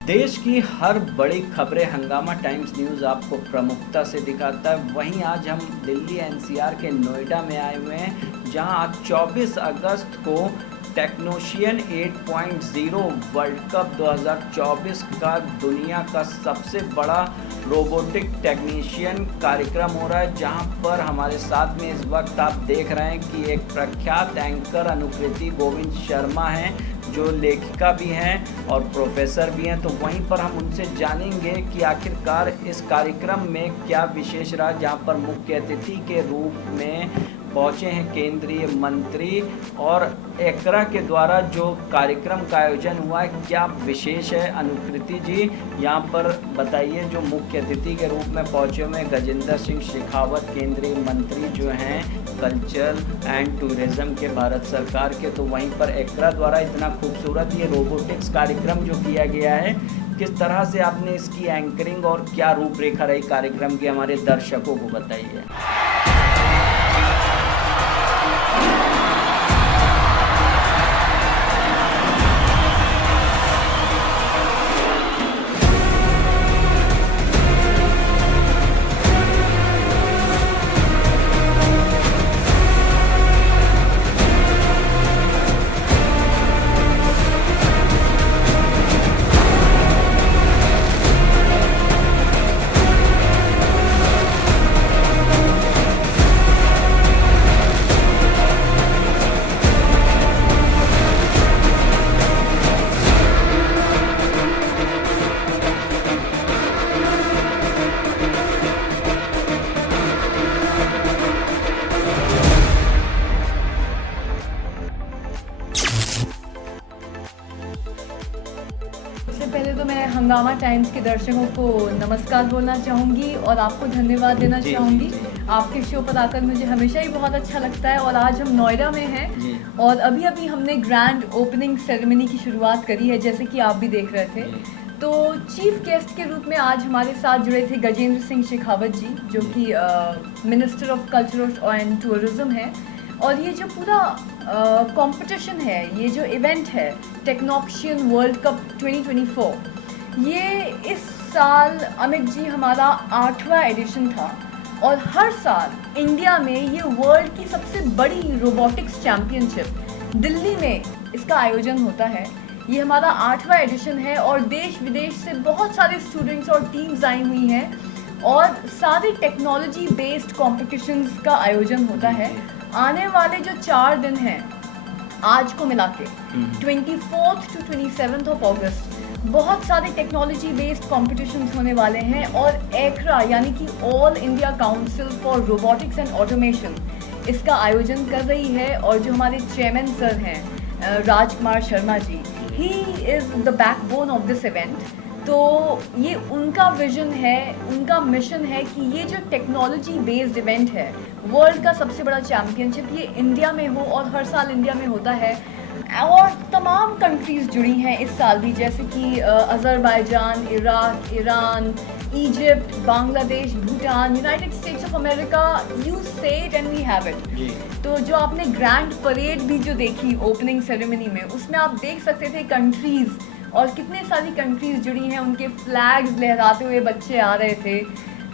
देश की हर बड़ी खबरें हंगामा टाइम्स न्यूज़ आपको प्रमुखता से दिखाता है। वहीं आज हम दिल्ली एनसीआर के नोएडा में आए हुए हैं, जहां आज 24 अगस्त को टेक्नोशियन 8.0 वर्ल्ड कप 2024 का दुनिया का सबसे बड़ा रोबोटिक टेक्नीशियन कार्यक्रम हो रहा है, जहां पर हमारे साथ में इस वक्त आप देख रहे हैं कि एक प्रख्यात एंकर अनुकृति गोविंद शर्मा हैं, जो लेखिका भी हैं और प्रोफेसर भी हैं। तो वहीं पर हम उनसे जानेंगे कि आखिरकार इस कार्यक्रम में क्या विशेष रहा, जहां पर मुख्य अतिथि के रूप में पहुंचे हैं केंद्रीय मंत्री, और एकरा के द्वारा जो कार्यक्रम का आयोजन हुआ है क्या विशेष है। अनुकृति जी, यहाँ पर बताइए, जो मुख्य अतिथि के रूप में पहुंचे हुए गजेंद्र सिंह शेखावत केंद्रीय मंत्री जो हैं कल्चर एंड टूरिज्म के भारत सरकार के, तो वहीं पर एकरा द्वारा इतना खूबसूरत ये रोबोटिक्स कार्यक्रम जो किया गया है, किस तरह से आपने इसकी एंकरिंग और क्या रूपरेखा रही कार्यक्रम की, हमारे दर्शकों को बताइए। सबसे पहले तो मैं हंगामा टाइम्स के दर्शकों को नमस्कार बोलना चाहूँगी और आपको धन्यवाद देना चाहूँगी। आपके शो पर आकर मुझे हमेशा ही बहुत अच्छा लगता है। और आज हम नोएडा में हैं और अभी अभी हमने ग्रैंड ओपनिंग सेरेमनी की शुरुआत करी है, जैसे कि आप भी देख रहे थे। तो चीफ गेस्ट के रूप में आज हमारे साथ जुड़े थे गजेंद्र सिंह शेखावत जी, जो कि minister of culture and tourism है। और ये जो पूरा कंपटीशन है, ये जो इवेंट है टेक्नोशियन वर्ल्ड कप 2024, ये इस साल अमित जी हमारा 8वां एडिशन था। और हर साल इंडिया में ये वर्ल्ड की सबसे बड़ी रोबोटिक्स चैम्पियनशिप दिल्ली में इसका आयोजन होता है। ये हमारा 8वां एडिशन है और देश विदेश से बहुत सारे स्टूडेंट्स और टीम्स आई हुई हैं और सारे टेक्नोलॉजी बेस्ड कॉम्पिटिशन्स का आयोजन होता है। आने वाले जो 4 दिन हैं आज को मिला के 24 to 27 ऑफ अगस्त बहुत सारे टेक्नोलॉजी बेस्ड कॉम्पिटिशन्स होने वाले हैं। और एकरा यानी कि all India council for robotics and automation इसका आयोजन कर रही है। और जो हमारे चेयरमैन सर हैं Rajkumar Sharma ji, he is the backbone of this event. तो ये उनका विजन है, उनका मिशन है कि ये जो टेक्नोलॉजी बेस्ड इवेंट है, वर्ल्ड का सबसे बड़ा चैम्पियनशिप, ये इंडिया में हो। और हर साल इंडिया में होता है और तमाम कंट्रीज़ जुड़ी हैं इस साल भी, जैसे कि Azerbaijan, Iraq, Iran, Egypt, Bangladesh, Bhutan, United States of America, you say it and we have it. तो जो आपने ग्रैंड परेड भी जो देखी ओपनिंग सेरेमनी में, उसमें आप देख सकते थे कंट्रीज़ और कितने सारी कंट्रीज़ जुड़ी हैं, उनके फ्लैग्स लहराते हुए बच्चे आ रहे थे।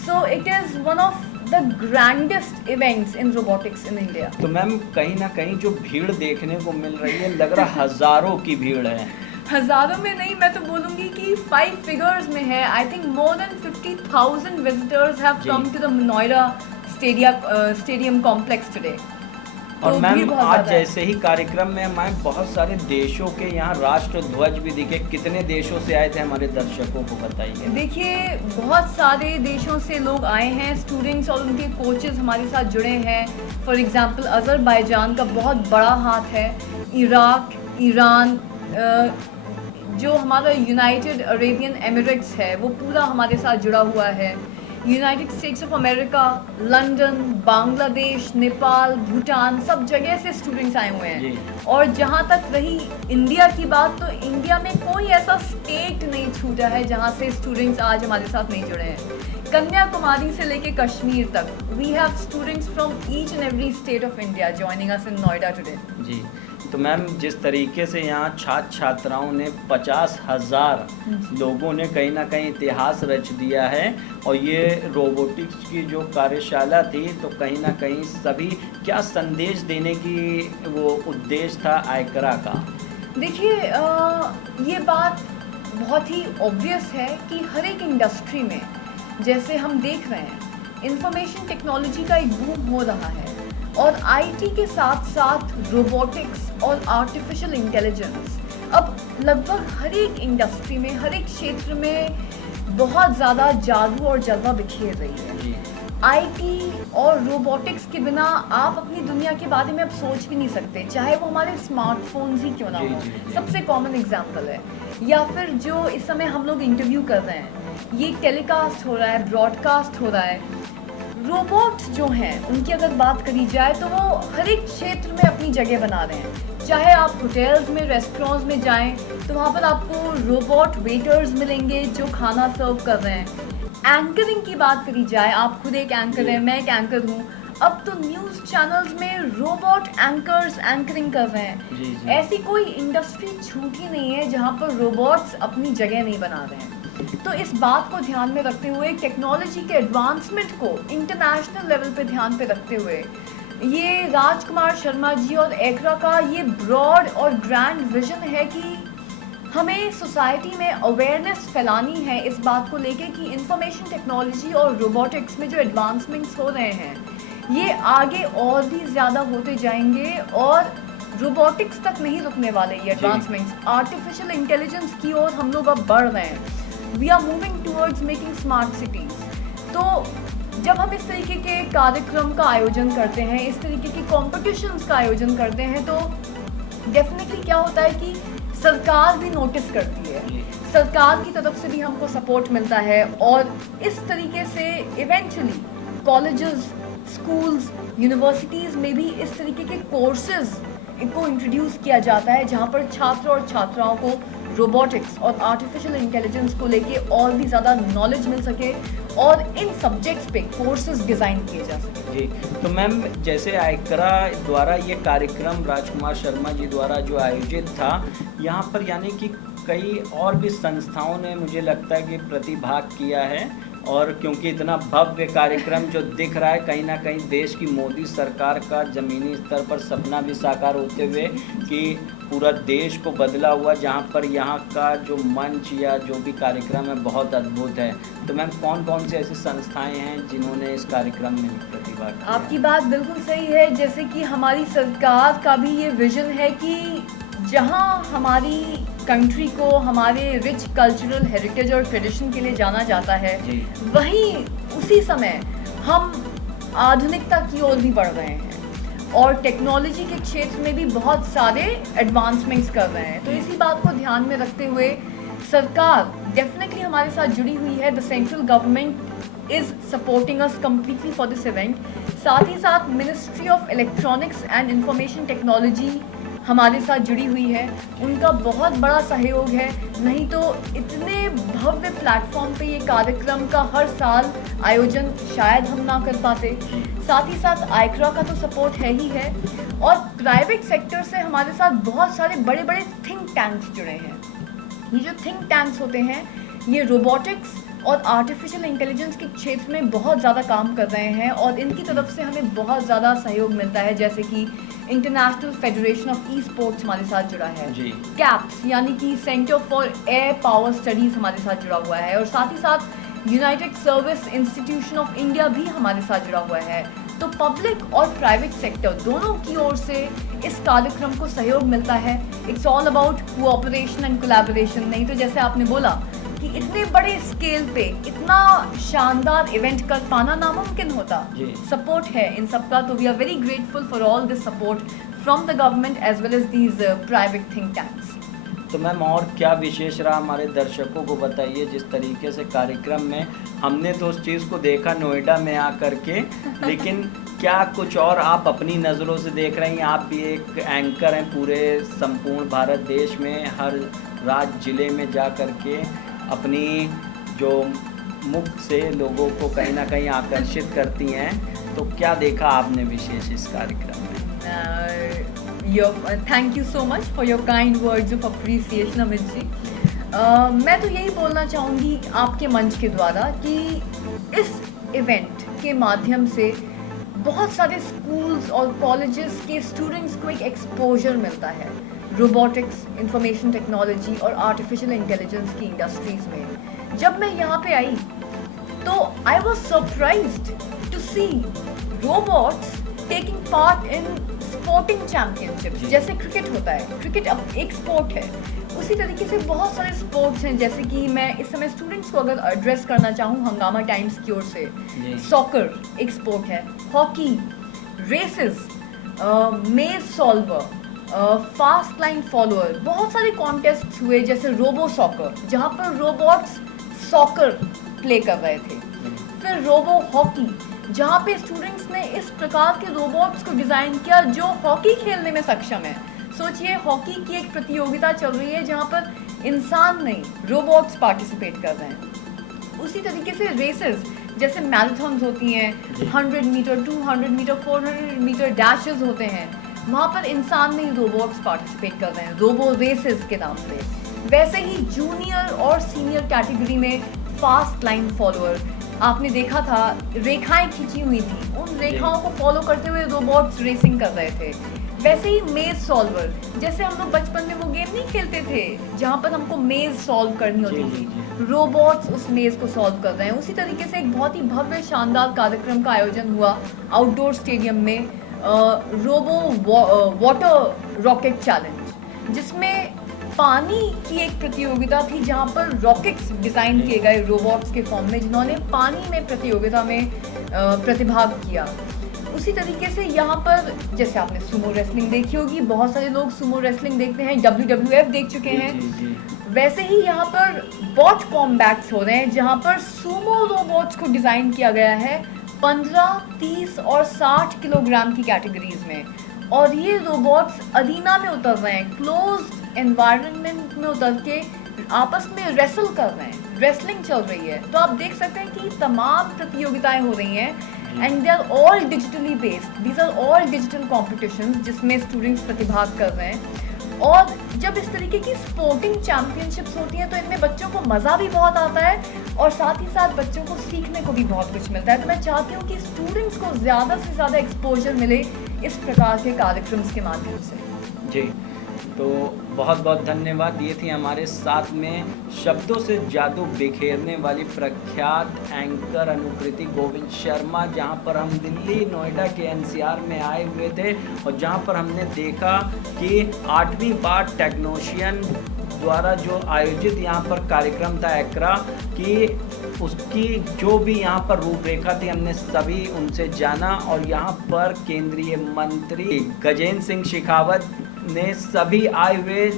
So it is one of the grandest events in robotics in India. तो मैम, कहीं ना कहीं जो भीड़ देखने को मिल रही है, लग रहा हज़ारों की भीड़ है। हज़ारों में नहीं, मैं तो बोलूँगी कि 5 फिगर्स में है। I think more than 50,000 visitors have come to the Noida stadium complex today. और मैम, आज जैसे ही कार्यक्रम में मैम बहुत सारे देशों के यहाँ राष्ट्र ध्वज भी दिखे, कितने देशों से आए थे हमारे दर्शकों को बताइए। देखिए, बहुत सारे देशों से लोग आए हैं, स्टूडेंट्स और उनके कोचेस हमारे साथ जुड़े हैं। फॉर एग्जांपल अज़रबैजान का बहुत बड़ा हाथ है, इराक, ईरान, जो हमारा यूनाइटेड अरेबियन एमिरेट्स है वो पूरा हमारे साथ जुड़ा हुआ है। United States of America, London, Bangladesh, Nepal, Bhutan, सब जगह से स्टूडेंट्स आए हुए हैं। और जहाँ तक रही इंडिया की बात, तो इंडिया में कोई ऐसा स्टेट नहीं छूटा है जहाँ से स्टूडेंट्स आज हमारे साथ नहीं जुड़े हैं, कन्याकुमारी से लेके कश्मीर तक, we have students from each and every state of India joining us in Noida today. जी, तो मैम जिस तरीके से यहाँ छात्र छात्राओं ने 50,000 लोगों ने कहीं ना कहीं इतिहास रच दिया है, और ये रोबोटिक्स की जो कार्यशाला थी, तो कहीं ना कहीं सभी क्या संदेश देने की वो उद्देश्य था आयकरा का? देखिए, ये बात बहुत ही ऑब्वियस है कि हर एक इंडस्ट्री में जैसे हम देख रहे हैं इंफॉर्मेशन टेक्नोलॉजी का एक बूम हो रहा है, और आईटी के साथ साथ रोबोटिक्स और आर्टिफिशियल इंटेलिजेंस अब लगभग हर एक इंडस्ट्री में, हर एक क्षेत्र में बहुत ज़्यादा जादू और जलवा बिखेर रही है। आईटी और रोबोटिक्स के बिना आप अपनी दुनिया के बारे में अब सोच भी नहीं सकते, चाहे वो हमारे स्मार्टफोन्स ही क्यों ना हो। सबसे कॉमन एग्जांपल है, या फिर जो इस समय हम लोग इंटरव्यू कर रहे हैं, ये टेलीकास्ट हो रहा है, ब्रॉडकास्ट हो रहा है। रोबोट्स जो हैं उनकी अगर बात करी जाए तो वो हर एक क्षेत्र में अपनी जगह बना रहे हैं। चाहे आप होटल्स में, रेस्टोरेंट्स में जाएं तो वहाँ पर आपको रोबोट वेटर्स मिलेंगे जो खाना सर्व कर रहे हैं। एंकरिंग की बात करी जाए, आप खुद एक एंकर हैं, मैं एक एंकर हूँ, अब तो न्यूज़ चैनल्स में रोबोट एंकर्स एंकरिंग कर रहे हैं। ऐसी कोई इंडस्ट्री छूटी नहीं है जहाँ पर रोबोट्स अपनी जगह नहीं बना रहे हैं। तो इस बात को ध्यान में रखते हुए, टेक्नोलॉजी के एडवांसमेंट को इंटरनेशनल लेवल पे ध्यान पे रखते हुए, ये राजकुमार शर्मा जी और आयकरा का ये ब्रॉड और ग्रैंड विजन है कि हमें सोसाइटी में अवेयरनेस फैलानी है इस बात को लेके कि इंफॉर्मेशन टेक्नोलॉजी और रोबोटिक्स में जो एडवांसमेंट्स हो रहे हैं ये आगे और भी ज़्यादा होते जाएंगे, और रोबोटिक्स तक नहीं रुकने वाले ये एडवांसमेंट्स। आर्टिफिशियल इंटेलिजेंस की ओर हम लोग अब बढ़ रहे हैं। We are moving towards making smart cities. तो जब हम इस तरीके के कार्यक्रम का आयोजन करते हैं, इस तरीके की कॉम्पिटिशन्स का आयोजन करते हैं, तो डेफिनेटली क्या होता है कि सरकार भी नोटिस करती है, सरकार की तरफ से भी हमको सपोर्ट मिलता है, और इस तरीके से इवेंचुअली कॉलेजेस, स्कूल्स, यूनिवर्सिटीज़ में भी इस तरीके के कोर्सेज इनको इंट्रोड्यूस किया जाता है जहाँ पर छात्र और छात्राओं को रोबोटिक्स और आर्टिफिशियल इंटेलिजेंस को लेके और भी ज़्यादा नॉलेज मिल सके और इन सब्जेक्ट्स पे कोर्सेज डिज़ाइन किए जा सके। जी, तो मैम जैसे आयकरा द्वारा ये कार्यक्रम राजकुमार शर्मा जी द्वारा जो आयोजित था, यहाँ पर यानी कि कई और भी संस्थाओं ने मुझे लगता है कि प्रतिभाग किया है, और क्योंकि इतना भव्य कार्यक्रम जो दिख रहा है, कहीं ना कहीं देश की मोदी सरकार का ज़मीनी स्तर पर सपना भी साकार होते हुए कि पूरा देश को बदला हुआ, जहाँ पर यहाँ का जो मंच या जो भी कार्यक्रम है बहुत अद्भुत है। तो मैम कौन कौन से ऐसी संस्थाएं हैं जिन्होंने इस कार्यक्रम में प्रतिभाग किया? आपकी बात बिल्कुल सही है, जैसे कि हमारी सरकार का भी ये विजन है कि जहाँ हमारी कंट्री को हमारे रिच कल्चरल हेरिटेज और ट्रेडिशन के लिए जाना जाता है, वहीं उसी समय हम आधुनिकता की ओर भी बढ़ रहे हैं और टेक्नोलॉजी के क्षेत्र में भी बहुत सारे एडवांसमेंट्स कर रहे हैं। तो इसी बात को ध्यान में रखते हुए सरकार डेफिनेटली हमारे साथ जुड़ी हुई है। The central government is supporting us completely for this event. साथ ही साथ ministry of electronics and information technology हमारे साथ जुड़ी हुई है, उनका बहुत बड़ा सहयोग है, नहीं तो इतने भव्य प्लेटफॉर्म पे ये कार्यक्रम का हर साल आयोजन शायद हम ना कर पाते। साथ ही साथ आयकरा का तो सपोर्ट है ही है, और प्राइवेट सेक्टर से हमारे साथ बहुत सारे बड़े बड़े थिंक टैंक्स जुड़े हैं। ये जो थिंक टैंक्स होते हैं ये रोबोटिक्स और आर्टिफिशियल इंटेलिजेंस के क्षेत्र में बहुत ज़्यादा काम कर रहे हैं, और इनकी तरफ से हमें बहुत ज़्यादा सहयोग मिलता है। जैसे कि international federation of e sports हमारे साथ जुड़ा है, कैप्स यानी कि centre for air power studies हमारे साथ जुड़ा हुआ है, और साथ ही साथ United service institution of India भी हमारे साथ जुड़ा हुआ है। तो पब्लिक और प्राइवेट सेक्टर दोनों की ओर से इस कार्यक्रम को सहयोग मिलता है। It's all about cooperation and collaboration. नहीं तो जैसे आपने बोला कि इतने बड़े स्केल पे इतना शानदार इवेंट कर पाना नामुमकिन होता। सपोर्ट है इन सबका, तो we are very grateful for all this support from the government as well as these private think tanks. तो मैम और क्या विशेष रहा, हमारे दर्शकों को बताइए। जिस तरीके से कार्यक्रम में हमने तो उस चीज़ को देखा नोएडा में आकर के, लेकिन क्या कुछ और आप अपनी नज़रों से देख रही हैं? आप भी एक एंकर हैं पूरे संपूर्ण भारत देश में, हर राज्य ज़िले में जा कर के अपनी जो मुख से लोगों को कहीं ना कहीं आकर्षित करती हैं। तो क्या देखा आपने विशेष इस कार्यक्रम में? Thank you so much for your kind words of appreciation Amit ji. मैं तो यही बोलना चाहूँगी आपके मंच के द्वारा कि इस इवेंट के माध्यम से बहुत सारे स्कूल्स और कॉलेजेस के स्टूडेंट्स को एक एक्सपोजर मिलता है रोबोटिक्स, इंफॉर्मेशन टेक्नोलॉजी और आर्टिफिशियल इंटेलिजेंस की इंडस्ट्रीज में। जब मैं यहाँ पे आई तो I was surprised to see robots taking part in sporting championships. जैसे क्रिकेट होता है, क्रिकेट अब एक स्पोर्ट है, उसी तरीके से बहुत सारे स्पोर्ट्स हैं। जैसे कि मैं इस समय स्टूडेंट्स को अगर एड्रेस करना चाहूँ हंगामा टाइम्स की ओर से, सॉकर एक स्पोर्ट है, हॉकी, रेसेस, मेज सॉल्वर, फास्ट लाइन फॉलोअर, बहुत सारे कॉन्टेस्ट हुए जैसे रोबो सॉकर जहाँ पर रोबोट्स सॉकर प्ले कर रहे थे, फिर रोबो हॉकी जहाँ पे स्टूडेंट्स ने इस प्रकार के रोबोट्स को डिज़ाइन किया जो हॉकी खेलने में सक्षम है। सोचिए हॉकी की एक प्रतियोगिता चल रही है जहाँ पर इंसान नहीं रोबोट्स पार्टिसिपेट कर रहे हैं। उसी तरीके से रेसेस जैसे मैराथन्स होती हैं, 100 मीटर, 200 मीटर, 400 मीटर डैशेस होते हैं, वहाँ पर इंसान नहीं रोबोट्स पार्टिसिपेट कर रहे हैं रोबो रेसेस के नाम पे। वैसे ही जूनियर और सीनियर कैटेगरी में फास्ट लाइन फॉलोअर आपने देखा था, रेखाएं खींची हुई थी, उन रेखाओं को फॉलो करते हुए रोबोट्स रेसिंग कर रहे थे। वैसे ही मेज सॉल्वर, जैसे हम लोग बचपन में वो गेम नहीं खेलते थे जहाँ पर हमको मेज सॉल्व करनी होती थी, रोबोट्स उस मेज को सॉल्व कर रहे हैं। उसी तरीके से एक बहुत ही भव्य शानदार कार्यक्रम का आयोजन हुआ आउटडोर स्टेडियम में, रोबो वाटर रॉकेट चैलेंज, जिसमें पानी की एक प्रतियोगिता थी जहाँ पर रॉकेट्स डिज़ाइन किए गए रोबोट्स के फॉर्म में जिन्होंने पानी में प्रतियोगिता में प्रतिभाग किया। उसी तरीके से यहाँ पर जैसे आपने सुमो रेसलिंग देखी होगी, बहुत सारे लोग सुमो रेसलिंग देखते हैं, WWF देख चुके हैं। वैसे ही यहाँ पर बॉट कॉम्बैट्स हो रहे हैं जहाँ पर सुमो रोबोट्स को डिज़ाइन किया गया है 15, 30 और 60 किलोग्राम की कैटेगरीज में, और ये रोबोट्स अरीना में उतर रहे हैं, क्लोज्ड एनवायरनमेंट में उतर के आपस में रेसल कर रहे हैं, रेसलिंग चल रही है। तो आप देख सकते हैं कि तमाम प्रतियोगिताएं हो रही हैं and they are all digitally based, these are all digital competitions जिसमें स्टूडेंट्स प्रतिभाग कर रहे हैं। और जब इस तरीके की स्पोर्टिंग चैम्पियनशिप्स होती हैं तो इनमें बच्चों को मज़ा भी बहुत आता है और साथ ही साथ बच्चों को सीखने को भी बहुत कुछ मिलता है। तो मैं चाहती हूँ कि स्टूडेंट्स को ज़्यादा से ज़्यादा एक्सपोजर मिले इस प्रकार के कार्यक्रम्स के माध्यम से। जी, तो बहुत बहुत धन्यवाद। ये थी हमारे साथ में शब्दों से जादू बिखेरने वाली प्रख्यात एंकर अनुकृति गोविंद शर्मा, जहाँ पर हम दिल्ली नोएडा के NCR में आए हुए थे और जहाँ पर हमने देखा कि 8वीं बार टेक्नोशियन द्वारा जो आयोजित यहाँ पर कार्यक्रम था एक्रा की, उसकी जो भी यहाँ पर रूपरेखा थी हमने सभी उनसे जाना। और यहाँ पर केंद्रीय मंत्री गजेंद्र सिंह शेखावत ने सभी आए हुए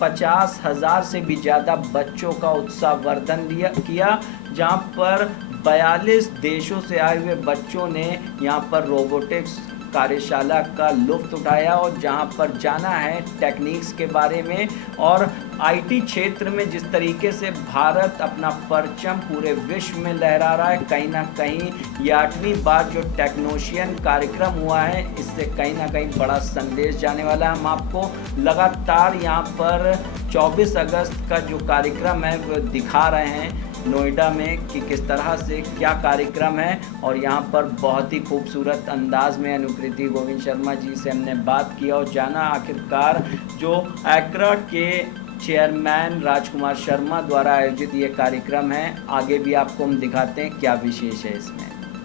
50,000 से भी ज़्यादा बच्चों का उत्साहवर्धन किया, जहाँ पर 42 देशों से आए हुए बच्चों ने यहाँ पर रोबोटिक्स कार्यशाला का लुत्फ़ उठाया और जहाँ पर जाना है टेक्निक्स के बारे में और IT क्षेत्र में जिस तरीके से भारत अपना परचम पूरे विश्व में लहरा रहा है। कहीं ना कहीं ये 8वीं बार जो टेक्नोशियन कार्यक्रम हुआ है इससे कहीं ना कहीं बड़ा संदेश जाने वाला है। हम आपको लगातार यहाँ पर 24 अगस्त का जो कार्यक्रम है वो दिखा रहे हैं नोएडा में कि किस तरह से क्या कार्यक्रम है। और यहाँ पर बहुत ही खूबसूरत अंदाज में अनुकृति गोविंद शर्मा जी से हमने बात किया और जाना आखिरकार जो एक्रा के चेयरमैन राजकुमार शर्मा द्वारा आयोजित ये कार्यक्रम है। आगे भी आपको हम दिखाते हैं क्या विशेष है इसमें।